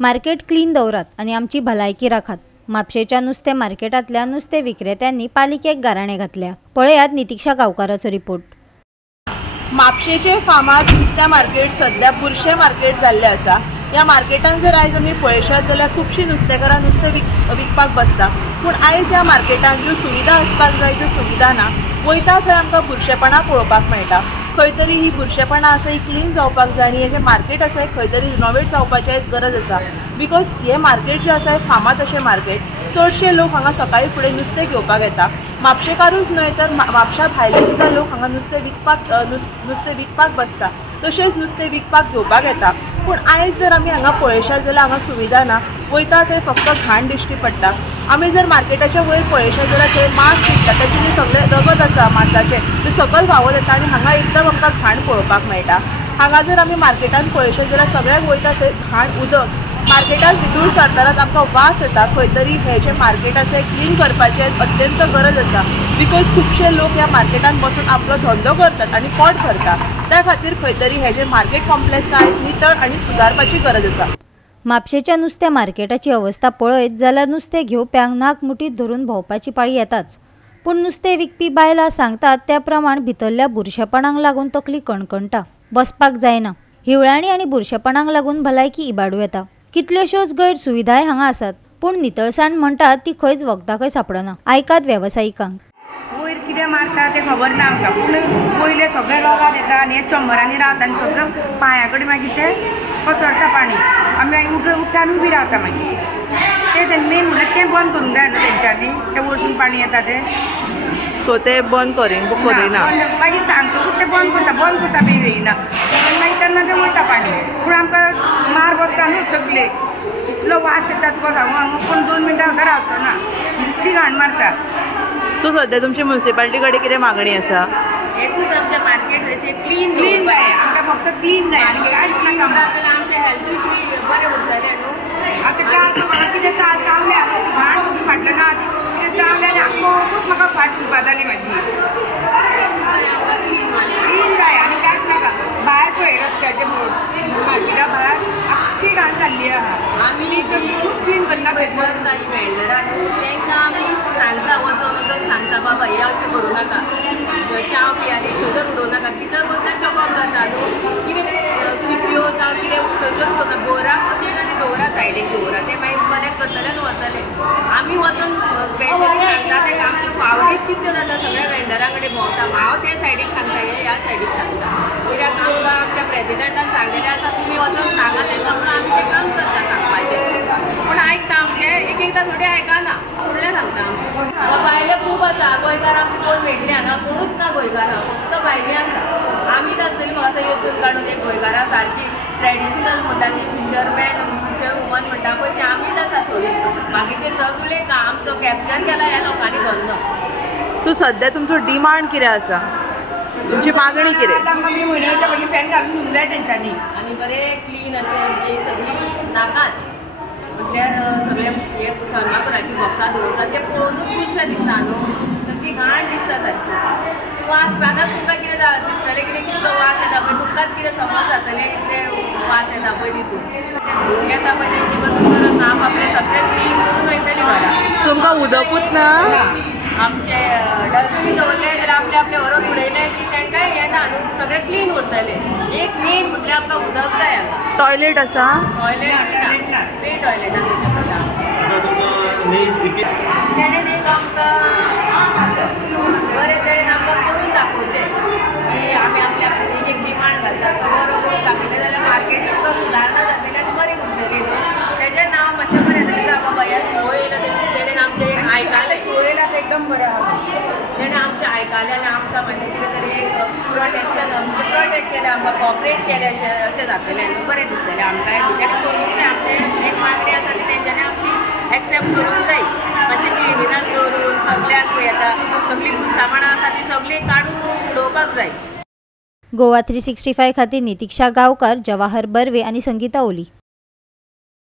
Market clean दवरात आणि आमची भलायकी राखात। म्हापशेच्या नुस्तें मार्केटांतल्या नुस्तें विक्रेत्यांनी पालिकेक गाराणें घातल्या। पळयात नितीक्षा गांवकाराचो रिपोर्ट। म्हापशेचे फामाद नुस्तें मार्केट सध्या बुरशें मार्केट जाल्लें आसा। ह्या मार्केटान जर आयज आमी पळयशात जाल्यार खुबशीं नुस्तेकारां नुस्तें विकपाक बसता, पूण आयज ह्या मार्केटान ज्यो सुविधा आसपाक जाय त्यो सुविधा ना। वयता थंय आमकां बुरशेपणां पळोवपाक मेळटा। खंय तरी ही बुरशेपणां आसा ही क्लीन जावपाक जाय आनी हें जें मार्केट आसा खंय तरी रिनोवेट जावपाची आयज गरज आसा। बिकॉज हें मार्केट जें आसा फामाद अशें मार्केट, चडशे लोक हांगा सकाळी फुडें नुस्तें घेवपाक येता। म्हापशेकारूच न्हय तर म्हापशा भायले सुद्दां लोक हांगा नुस्तें विकपाक बसता, तशेंच नुस्तें विकपाक घेवपाक येता। पूण आयज जर आमी हांगा पळयशात जाल्यार हांगा सुविधा ना। वयता थंय फक्त घाण दिश्टी पडटा। आमी जर मार्केटाच्या वयर पळयशात जाल्यार थंय मांस विकता, ताचें जें सगळें रगत आसा मांसाचें तें सकयल व्हांवत येता आनी हांगा एकदम आमकां घाण पळोवपाक मेळटा। हांगा जर आमी मार्केटान पळयशात जाल्यार सगळ्याक वयता थंय घाण उदक। मार्केटान भितर सरतानाच आमकां वास येता। खंय तरी हें जें मार्केट आसा क्लीन करपाची अत्यंत गरज आसा। बिकॉज खुबशे लोक ह्या मार्केटान बसून आपलो धंदो करतात आनी पोट भरता। त्या खातीर खंय तरी हें जें मार्केट कॉम्प्लेक्स आसा नितळ आनी सुदारपाची गरज आसा। म्हापशेच्या नुस्तें मार्केटाची अवस्था पळयत जाल्यार नुस्तें घेवप्यांक नाक मुठीत धरून भोंवपाची पाळी येताच। पूण नुस्तें विकपी बायलां सांगतात त्या प्रमाण भितरल्या बुरशेपणांक लागून तकली कणकणटा, बसपाक जायना। हिवळाणी आनी बुरशेपणांक लागून भलायकी इबाडूं येता। कितल्योश्योच गैरसुविधाय हांगा आसात, पूण नितळसाण म्हणटात ती खंयच वखदाकय सापडना। आयकात वेवसायिकांक। वयर कितें मारता तें खबर ना आमकां, पूण वयले सगळे रोगात येता आनी हे चंबरांनी रावता आनी सगळें पांया कडेन मागीर तें पसरता पाणी। आमी उठ्ठा आनी उबी रावता मागीर तें मेन म्हणल्यार तें बंद करूंक जाय न्हू तेंच्यांनी, तें वरसून पाणी येता तें। सो तें बंद करिना मागीर सांगतकूच तें बंद करता बेगीन येयना मागीर तेन्ना तें वयता पाणी। पूण आमकां मार बसता न्हू तकले, इतलो वास येता तुका सांगू हांगा कोण 2 मिनटां सुद्दां रावचो ना, इतली घाण मारता। सो सध्या तुमची म्युनिसिपालिटी कडेन कितें मागणी आसा? एकूच आमचें मार्केट क्लीन जाय, आमकां फक्त क्लीन जाय। क्लीन उरता जाल्यार आमचें हेल्थूय बरें उरतलें न्हू। आतां म्हाका कितें चावलें घाण सुद्दां फाटलें ना, कितें चावलें आनी आख्खोच म्हाका फाट फुलपा जाली म्हाजी। आमकां क्लीन जाय आनी कांयच नाका। भायर पळय रस्त्याचे मार्केटा भायर आख्खी घाण जाल्ली आहा। आमी क्लीन करना बसता ही वेंडरां न्हू, तांकां आमी सांगता वचून सांगता बाबा हें अशें करूं नाका, चाव पियाली थंयसर उडोवं नाका। भितर वचना चॉकअप जाता न्हू, कितें शिपयो जावं कितें थंयसर उडोवना, बोराक वचून आनी दवरा सायडीक दवरा, तें मागीर कलेक्ट करतले आनी व्हरतले। आमी वचून स्पेशली सांगता ताका आमच्यो फावडीच कितल्यो जाता सगळ्या वेंडरां कडेन भोंवता। हांव ते सायडीक सांगता हे ह्या सायडीक सांगता, कित्याक आमकां आमच्या प्रेजिडेंटान सांगलेलें आसा तुमी वचून सांगा ताका, म्हणून आमी तें काम करता सांगपाचें। पूण आयकता आमचें एकदां थोडी आयकना, फुडलें सांगता आमचें। भायले खूब आसा, गोंयकार आमचे कोण मेळटले हांगा कोणूच ना गोंयकार, फक्त भायली आसा। आमीच आसतली म्हाका येचून काडून एक गोंयकारां सारकी ट्रेडिशनल म्हणटा ती फिशरमॅन फिशर वुमन म्हणटा पळय ती आमीच आसा थोडी। बाकीचे सगळे काम आमचो कॅप्चर केला ह्या लोकांनी धंदो। सो सध्या तुमचो डिमांड कितें आसा, तुमची मागणी कितें? म्हयन्याच्या पयलीं फॅन घालून दिवंक जाय तेंच्यांनी आनी बरें क्लीन अशें म्हणजे सगळी नाकाच म्हटल्यार सगळे हे थर्माकोलाची बॉक्सां दवरता तें पळोवनूच खुर्शें दिसता न्हू, ती घाण दिसता सारकी। ती वास आतां तुमकां कितें दिसतलें कितें कितलो वास येता पळय, तुमकांच कितें समज जातलें इतलें वास येता पळय तितून येता पळय तेंची बसून करत ना आपलें सगळें क्लीन करून वयतलीं घरा। तुमकां उदकूच ना? आमचे डस्टबीन दवरले जाल्यार आपले आपले व्हरून उडयले की तांकांय येना न्हू, सगळें क्लीन उरतलें। एक मेन म्हटल्यार आमकां उदक जाय हांगा। टॉयलेट आसा? टॉयलेट ना, ते टॉयलेटान वयचें पडटा। तेणेन एक आमकां बरे तरेन आमकां करून दाखोवचें की आमी आपल्या एक डिमांड घालता तो बरो करून दाखयलें जाल्यार मार्केट तुका सुदारणां जातली आनी बरी उरतली न्हू। तेजें नांव मातशें बरें जातलें बाबा ह्या स्लो येयला तेणेन आमचें आयकलें, स्लो येयला तें एकदम बरें आहा, तेणें आमचें आयकलें आनी आमकां मातशें कितें तरी एक प्रोटेक्ट केलें, आमकां कॉपरेट केलें अशें जातलें न्हू, बरें दिसतलें आमकां। तेणें करूंक जाय, आमचें एक मागणी आसा ती तेंच्यांनी आमची एक्सेप्ट करूंक जाय। मातशें क्लिनिनाक दवरून सगळ्यांक येता सगळीं सामानां आसा ती सगळीं काडून उडोवपाक जाय। गोवा 365 खातीर नितीक्षा गांवकार, जवाहर बर्वे आनी संगीता ओली।